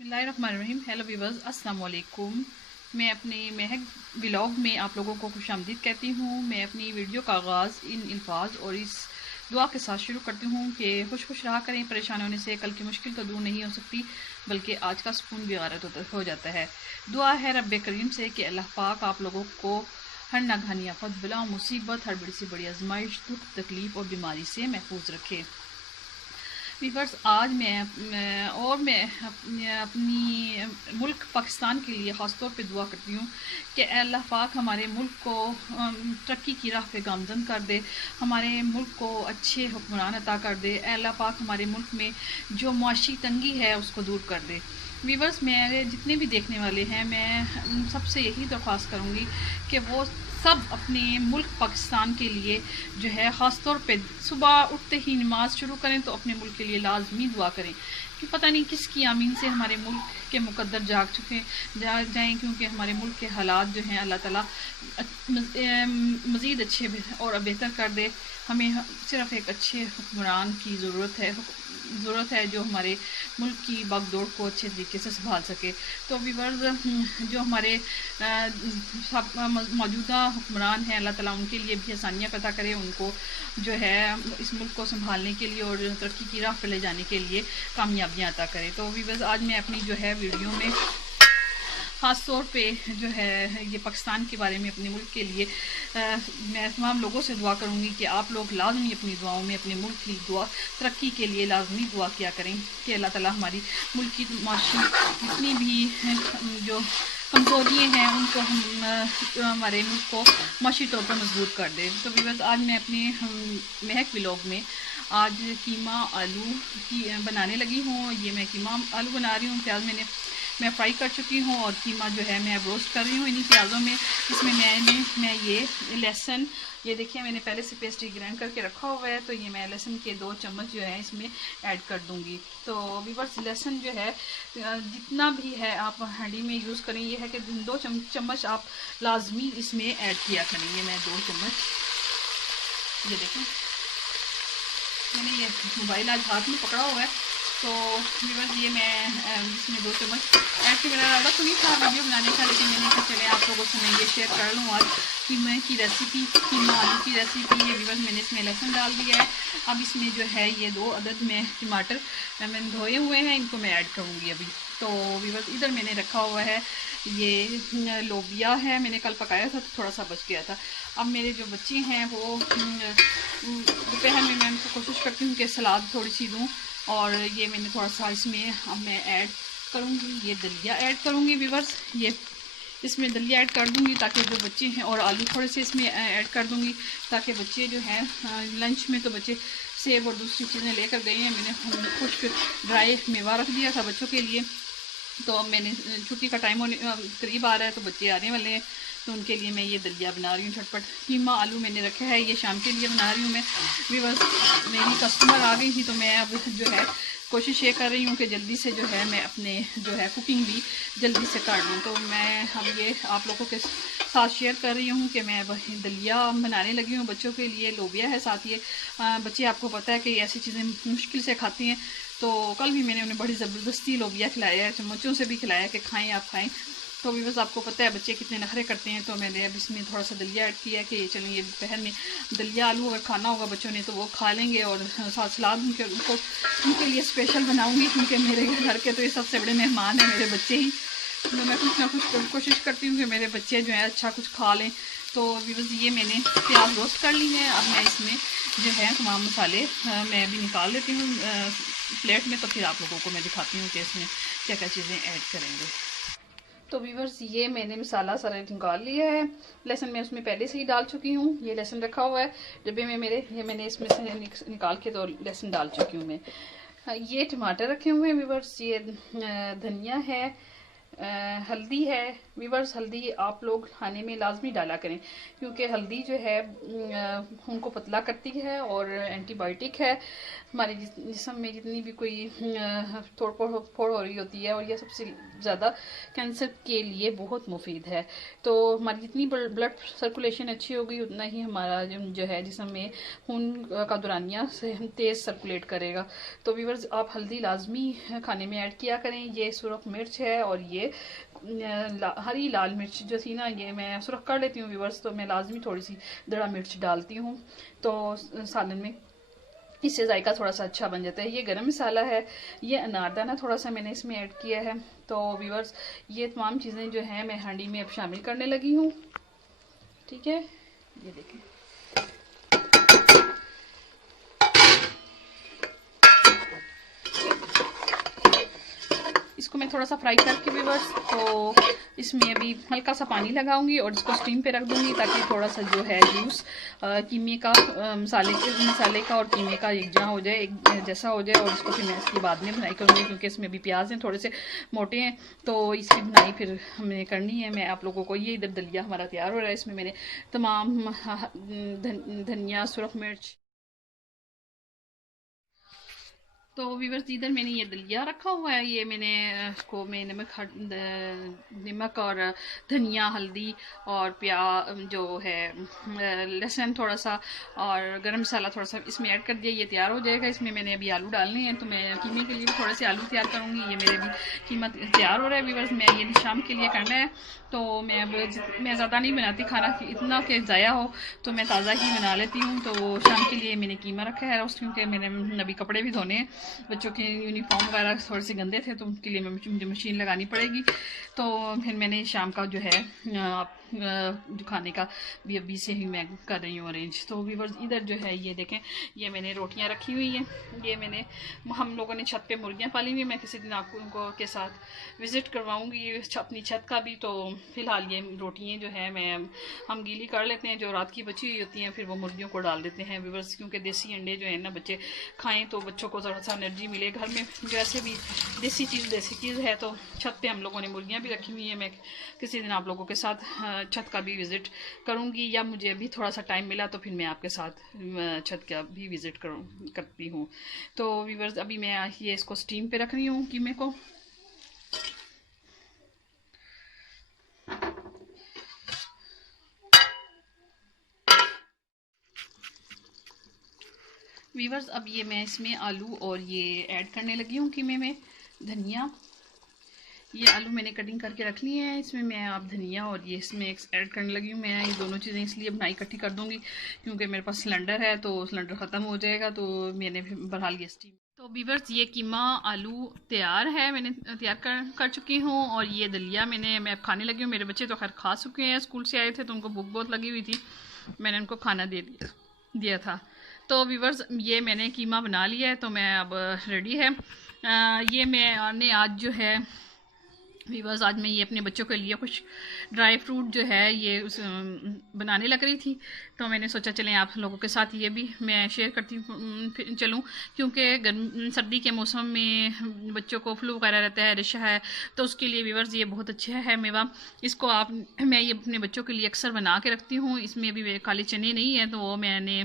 बिस्मिल्लाहिर्रहमानिर्रहीम। Hello viewers, अस्सलाम वालेकुम। मैं अपने महक व्लॉग में आप लोगों को खुशामदीद कहती हूँ। मैं अपनी वीडियो का आगाज़ इन अल्फाज और इस दुआ के साथ शुरू करती हूँ कि खुश खुश रहा करें। परेशान होने से कल की मुश्किल तो दूर नहीं हो सकती, बल्कि आज का सुकून भी गारत हो जाता है। दुआ है रब्बे करीम से कि अल्लाह पाक आप लोगों को हर नागहानी आफत, बला, मुसीबत, हर बड़ी से बड़ी आजमाइश, दुख, तकलीफ़ और बीमारी से महफूज रखे। वीवर्स, आज मैं अपनी मुल्क पाकिस्तान के लिए ख़ास तौर पे दुआ करती हूँ कि अल्लाह पाक हमारे मुल्क को तरक्की की राह पे गामज़न कर दे, हमारे मुल्क को अच्छे हुक्मरान अता कर दे। अल्लाह पाक हमारे मुल्क में जो मुआशी तंगी है उसको दूर कर दे। वीवर्स, मेरे जितने भी देखने वाले हैं, मैं सबसे यही दरख्वास्त करूँगी कि वो सब अपने मुल्क पाकिस्तान के लिए जो है ख़ास तौर पे सुबह उठते ही नमाज शुरू करें तो अपने मुल्क के लिए लाजमी दुआ करें कि पता नहीं किसकी आमीन से हमारे मुल्क के मुकद्दर जाग जाएं, क्योंकि हमारे मुल्क के हालात जो हैं अल्लाह ताला मज़ीद अच्छे और बेहतर कर दे। हमें सिर्फ़ एक अच्छे हुक्मरान की ज़रूरत है जो हमारे मुल्क की बागडोर को अच्छे तरीके से संभाल सके। तो व्यूअर्स, जो हमारे मौजूदा हुक्मरान हैं, अल्लाह ताला उनके लिए भी आसानियाँ पैदा करे, उनको जो है इस मुल्क को संभालने के लिए और तरक्की की राह पर ले जाने के लिए कामयाबियाँ अता करे। तो व्यूअर्स, आज मैं अपनी जो है वीडियो में ख़ास तौर पे जो है ये पाकिस्तान के बारे में, अपने मुल्क के लिए मैं तमाम लोगों से दुआ करूँगी कि आप लोग लाजमी अपनी दुआओं में अपने मुल्क की दुआ तरक्की के लिए लाजमी दुआ किया करें कि अल्लाह ताला हमारी मुल्क की माशी जितनी भी जो कमज़ोरियाँ हैं उनको हमारे मुल्क को माशी तौर पर मजबूत कर दे। तो व्यूअर्स, आज मैं अपने महक व्लॉग में आज कीमा आलू की बनाने लगी हूँ। ये मैं कीमा आलू बना रही हूँ। प्याज मैं फ्राई कर चुकी हूँ और कीमा जो है मैं रोस्ट कर रही हूँ इन्हीं प्याज़ों में। इसमें मैं ये लहसुन, ये देखिए मैंने पहले से पेस्ट ग्राइंड करके रखा हुआ है, तो ये मैं लहसुन के 2 चम्मच जो है इसमें ऐड कर दूँगी। तो व्यूअर्स, लहसुन जो है जितना भी है आप हांडी में यूज़ करें, ये है कि 2 चम्मच आप लाजमी इसमें ऐड किया करेंगे। मैं 2 चम्मच, ये देखें मैंने ये मोबाइल आज हाथ में पकड़ा हुआ है, तो व्यूअर्स ये मैं इसमें 2 चम्मच ऐड के, मेरा इरादा तो नहीं था वीडियो बनाने का, लेकिन मैंने कहा चले आप लोगों से मैं ये शेयर कर लूँ आज कीमा की रेसिपी, कीमा आलू की रेसिपी। ये व्यूअर्स, मैंने इसमें लहसुन डाल दिया है। अब इसमें जो है ये 2 अदद में टमाटर मैंने धोए हुए हैं, इनको मैं ऐड करूँगी अभी। तो व्यूअर्स, इधर मैंने रखा हुआ है ये लोबिया है, मैंने कल पकाया था तो थोड़ा सा बच गया था। अब मेरे जो बच्चे हैं वो दोपहर में मैं उनको कोशिश करती हूँ कि सलाद थोड़ी सी दूँ, और ये मैंने थोड़ा सा इसमें अब मैं ऐड करूँगी, ये दलिया ऐड करूँगी व्यूअर्स। ये इसमें दलिया ऐड कर दूँगी ताकि जो बच्चे हैं, और आलू थोड़े से इसमें ऐड कर दूँगी ताकि बच्चे जो हैं लंच में तो बच्चे सेब और दूसरी चीज़ें लेकर गए हैं। मैंने खुश्क ड्राई मेवा रख दिया था बच्चों के लिए, तो अब मैंने छुट्टी का टाइम होने करीब आ रहा है, तो बच्चे आने वाले हैं, तो उनके लिए मैं ये दलिया बना रही हूँ झटपट। कीमा आलू मैंने रखा है, ये शाम के लिए बना रही हूँ मैं। व्यूअर्स, मेरी कस्टमर आ गई थी तो मैं अब जो है कोशिश ये कर रही हूँ कि जल्दी से जो है मैं अपने जो है कुकिंग भी जल्दी से कर लूँ। तो मैं अब ये आप लोगों के साथ शेयर कर रही हूँ कि मैं दलिया बनाने लगी हूँ बच्चों के लिए। लोबिया है साथ, ये बच्चे आपको पता है कि ऐसी चीज़ें मुश्किल से खाती हैं, तो कल भी मैंने उन्हें बड़ी ज़बरदस्ती लोबिया खिलाया है, चम्मचों से भी खिलाया कि खाएं आप खाएं। तो भी बस आपको पता है बच्चे कितने नखरे करते हैं, तो मैंने अब इसमें थोड़ा सा दलिया ऐड किया कि चलें ये दोपहर में दलिया आलू अगर खाना होगा बच्चों ने तो वो खा लेंगे, और साथ सलाद उनके लिए स्पेशल बनाऊंगी, क्योंकि मेरे घर के तो ये सबसे बड़े मेहमान हैं मेरे बच्चे ही। तो मैं कुछ ना कुछ कोशिश करती हूँ कि मेरे बच्चे जो है अच्छा कुछ खा लें। तो बस ये मैंने प्याज रोस्ट कर ली है। अब मैं इसमें जो है तमाम मसाले मैं अभी निकाल लेती हूँ प्लेट में, तो फिर आप लोगों को मैं दिखाती हूँ कि इसमें क्या क्या चीज़ें ऐड करेंगे। तो व्यूअर्स, ये मैंने मसाला सारा निकाल लिया है। लहसुन मैं उसमें पहले से ही डाल चुकी हूँ, ये लहसुन रखा हुआ है डब्बे में मेरे, ये मैंने इसमें से निकाल के तो लहसुन डाल चुकी हूँ मैं। ये टमाटर रखे हुए हैं व्यूअर्स, ये धनिया है, हल्दी है वीवर्स, हल्दी आप लोग खाने में लाजमी डाला करें, क्योंकि हल्दी जो है खून को पतला करती है और एंटीबायोटिक है। हमारे जिस्म में जितनी भी कोई तोड़ फोड़ हो रही होती है, और यह सबसे ज़्यादा कैंसर के लिए बहुत मुफीद है। तो हमारी जितनी ब्लड सर्कुलेशन अच्छी होगी, उतना ही हमारा जो है जिस्म में खून का दौरानिया से तेज़ सर्कुलेट करेगा। तो वीवर्स, आप हल्दी लाजमी खाने में ऐड किया करें। ये सुरख मिर्च है और ये हरी लाल मिर्च जो थी ना, ये मैं सुरख कर लेती हूँ वीवर्स, तो मैं लाजमी थोड़ी सी दड़ा मिर्च डालती हूँ तो सालन में, इससे जायका थोड़ा सा अच्छा बन जाता है। ये गरम मसाला है, ये अनारदाना थोड़ा सा मैंने इसमें ऐड किया है। तो व्यूअर्स, ये तमाम चीज़ें जो हैं मैं हांडी में अब शामिल करने लगी हूँ। ठीक है, ये देखें। इसको मैं थोड़ा सा फ्राई करके व्यूअर्स, तो इसमें अभी हल्का सा पानी लगाऊंगी और इसको स्टीम पे रख दूंगी, ताकि थोड़ा सा जो है जूस कीमे का मसाले का और कीमे का यकजा हो जाए, एक जैसा हो जाए। और इसको फिर मैं इसकी बाद में बनाई करूँगी, क्योंकि इसमें अभी प्याज हैं थोड़े से मोटे हैं, तो इसकी बनाई फिर हमें करनी है। मैं आप लोगों को, ये इधर दलिया हमारा तैयार हो रहा है। इसमें मैंने तमाम धनिया, सुरख मिर्च, तो व्यूअर्स इधर मैंने ये दलिया रखा हुआ है। ये मैंने इसको मैं नमक और धनिया, हल्दी और जो है लहसुन थोड़ा सा और गरम मसाला थोड़ा सा इसमें ऐड कर दिया। ये तैयार हो जाएगा। इसमें मैंने अभी आलू डालने हैं, तो मैं कीमे के लिए भी थोड़े से आलू तैयार करूँगी। ये मेरे भी कीमा तैयार हो रहा है व्यूअर्स, मैं ये शाम के लिए करना है। तो मैं ज़्यादा नहीं बनाती खाना, इतना कि ज़ाया हो, तो मैं ताज़ा ही बना लेती हूँ। तो शाम के लिए मैंने कीमा रखा है रोस्ट, क्योंकि मैंने अभी कपड़े भी धोने हैं, बच्चों के यूनिफॉर्म वगैरह थोड़े से गंदे थे, तो उनके लिए मुझे मशीन लगानी पड़ेगी। तो फिर मैंने शाम का जो है जो खाने का भी अभी से ही मैं कर रही हूँ अरेंज। तो व्यूअर्स, इधर जो है ये देखें, ये मैंने रोटियां रखी हुई हैं। ये मैंने हम लोगों ने छत पे मुर्गियां पाली हुई हैं। मैं किसी दिन आपको उनको के साथ विज़िट करवाऊँगी अपनी छत का भी। तो फ़िलहाल ये रोटियाँ जो है हम गीली कर लेते हैं, जो रात की बची हुई होती हैं फिर वो मुर्गियों को डाल देते हैं व्यूअर्स, क्योंकि देसी अंडे जो है ना बच्चे खाएँ तो बच्चों को थोड़ा सा एनर्जी मिले। घर में जैसे भी देसी चीज़ है, तो छत पे हम लोगों ने मुर्गियाँ भी रखी हुई हैं। मैं किसी दिन आप लोगों के साथ छत का भी विज़िट करूँगी, या मुझे अभी थोड़ा सा टाइम मिला तो फिर मैं आपके साथ छत का भी विज़िट करती हूँ। तो व्यूअर्स, अभी मैं ये इसको स्टीम पे रख रही हूँ कीमे को। व्यूअर्स, अब ये मैं इसमें आलू और ये ऐड करने लगी हूँ कीमे में। धनिया, ये आलू मैंने कटिंग करके रख ली है, इसमें मैं अब धनिया और ये इसमें ऐड करने लगी हूँ। मैं ये दोनों चीज़ें इसलिए बनाई इकट्ठी कर दूँगी, क्योंकि मेरे पास सिलेंडर है, तो सिलेंडर ख़त्म हो जाएगा, तो मैंने बहरहाल ये स्टीम। तो व्यूअर्स, ये कीमा आलू तैयार है, मैंने तैयार कर चुकी हूँ। और ये दलिया मैं अब खाने लगी हूँ। मेरे बच्चे तो खैर खा चुके हैं, स्कूल से आए थे तो उनको भूख बहुत लगी हुई थी, मैंने उनको खाना दे दिया था। तो व्यूअर्स, ये मैंने कीमा बना लिया है, तो मैं अब रेडी है। ये मैंने आज जो है व्यूअर्स, आज मैं ये अपने बच्चों के लिए कुछ ड्राई फ्रूट जो है ये बनाने लग रही थी, तो मैंने सोचा चलें आप लोगों के साथ ये भी मैं शेयर करती चलूँ, क्योंकि सर्दी के मौसम में बच्चों को फ्लू वगैरह रहता है, रिशा है, तो उसके लिए व्यूअर्स ये बहुत अच्छा है मेवा। इसको मैं ये अपने बच्चों के लिए अक्सर बना के रखती हूँ। इसमें अभी काले चने नहीं है, तो वो मैंने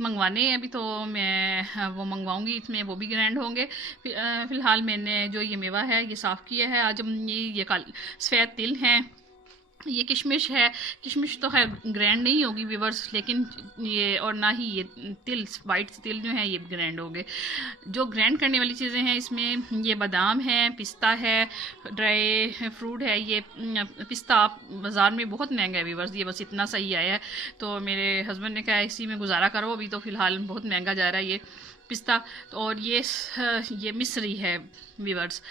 मंगवाने हैं अभी, तो मैं वो मंगवाऊँगी, इसमें वो भी ग्रैंड होंगे। फ़िलहाल मैंने जो ये मेवा है ये साफ़ किया है। आज हम ये सफ़ेद तिल हैं, ये किशमिश है। किशमिश तो खैर ग्रैंड नहीं होगी व्यूअर्स, लेकिन ये और ना ही ये तिल, वाइट तिल जो है ये ग्रैंड होंगे। जो ग्रैंड करने वाली चीज़ें हैं इसमें ये बादाम है, पिस्ता है, ड्राई फ्रूट है। ये पिस्ता बाज़ार में बहुत महंगा है व्यूअर्स, ये बस इतना सही आया है, तो मेरे हस्बैंड ने कहा इसी में गुजारा करो, अभी तो फ़िलहाल बहुत महंगा जा रहा है ये पिस्ता। और ये मिस्री है व्यूअर्स,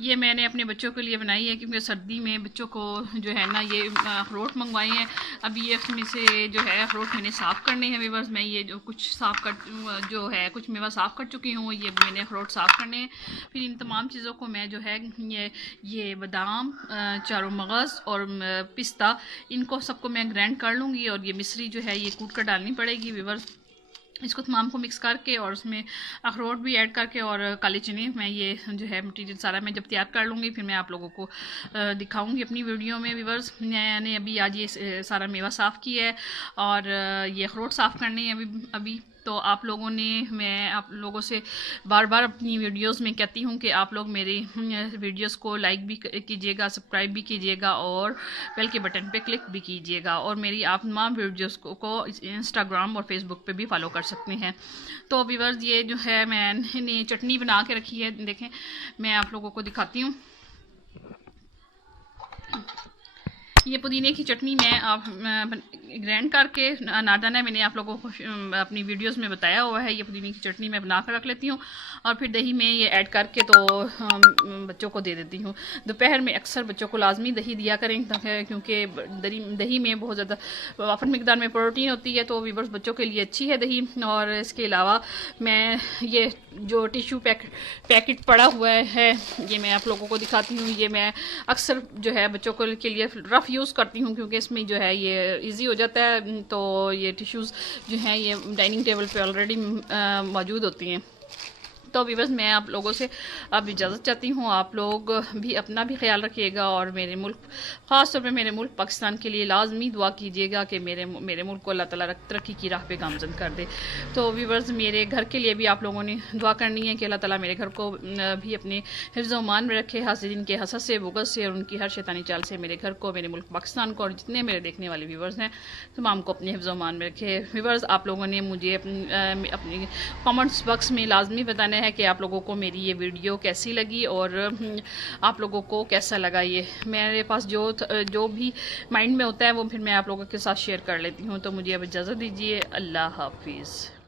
ये मैंने अपने बच्चों के लिए बनाई है, क्योंकि सर्दी में बच्चों को जो है ना ये अखरोट मंगवाए हैं। अभी ये इसमें से जो है अखरोट मैंने साफ़ करने हैं व्यूअर्स। मैं ये जो कुछ जो है कुछ मेवा साफ़ कर चुकी हूँ, ये मैंने अखरोट साफ़ करने हैं। फिर इन तमाम चीज़ों को मैं जो है ये बादाम, चारों मगज़ और पिस्ता, इनको सबको मैं ग्राइंड कर लूँगी। और ये मिश्री जो है ये कूट कर डालनी पड़ेगी व्यूअर्स। इसको तमाम को मिक्स करके और उसमें अखरोट भी ऐड करके और काली चने, मैं ये जो है मटीरियल सारा मैं जब तैयार कर लूँगी फिर मैं आप लोगों को दिखाऊंगी अपनी वीडियो में। व्यूअर्स, मैंने अभी आज ये सारा मेवा साफ़ किया है और ये अखरोट साफ़ करने हैं अभी। तो आप लोगों ने, मैं आप लोगों से बार बार अपनी वीडियोस में कहती हूँ कि आप लोग मेरी वीडियोस को लाइक भी कीजिएगा, सब्सक्राइब भी कीजिएगा और बेल के बटन पे क्लिक भी कीजिएगा। और मेरी आप तमाम वीडियोस को इंस्टाग्राम और फेसबुक पे भी फॉलो कर सकते हैं। तो व्यूअर्स, ये जो है मैंने चटनी बना के रखी है, देखें मैं आप लोगों को दिखाती हूँ। ये पुदीने की चटनी मैं ग्राइंड करके नादाना मैंने आप लोगों को अपनी वीडियोस में बताया हुआ है। ये पुदीने की चटनी मैं बना कर रख लेती हूँ और फिर दही में ये ऐड करके तो बच्चों को दे देती हूँ। दोपहर में अक्सर बच्चों को लाजमी दही दिया करें, क्योंकि दही में बहुत ज़्यादा वाफर मिकदार में प्रोटीन होती है, तो व्यूअर्स बच्चों के लिए अच्छी है दही। और इसके अलावा मैं ये जो टिश्यू पैकेट पड़ा हुआ है ये मैं आप लोगों को दिखाती हूँ। ये मैं अक्सर जो है बच्चों के लिए रफ़ यूज़ करती हूँ, क्योंकि इसमें जो है ये इजी हो जाता है। तो ये टिश्यूज़ जो हैं ये डाइनिंग टेबल पे ऑलरेडी मौजूद होती हैं। तो व्यूअर्स, मैं आप लोगों से अब इजाज़त चाहती हूँ। आप लोग भी अपना भी ख्याल रखिएगा और मेरे मुल्क, ख़ास तौर पे मेरे मुल्क पाकिस्तान के लिए लाजमी दुआ कीजिएगा कि मेरे मुल्क को अल्लाह ताला तरक्की की राह पे गामज़न कर दे। तो व्यूअर्स, मेरे घर के लिए भी आप लोगों ने दुआ करनी है कि अल्लाह ताला मेरे घर को भी अपने हिफ्ज़ मान में रखे, हासिदीन के हसद से, बुग़्ज़ से और उनकी हर शैतानी चाल से मेरे घर को, मेरे मुल्क पाकिस्तान को और जितने मेरे देखने वाले व्यूअर्स हैं तमाम को अपने हिफ्ज़ मान में रखे। व्यूअर्स, आप लोगों ने मुझे अपनी कमेंट्स बॉक्स में लाजमी बताना है कि आप लोगों को मेरी ये वीडियो कैसी लगी और आप लोगों को कैसा लगा। ये मेरे पास जो भी माइंड में होता है वो फिर मैं आप लोगों के साथ शेयर कर लेती हूँ। तो मुझे अब इजाज़त दीजिए। अल्लाह हाफिज़।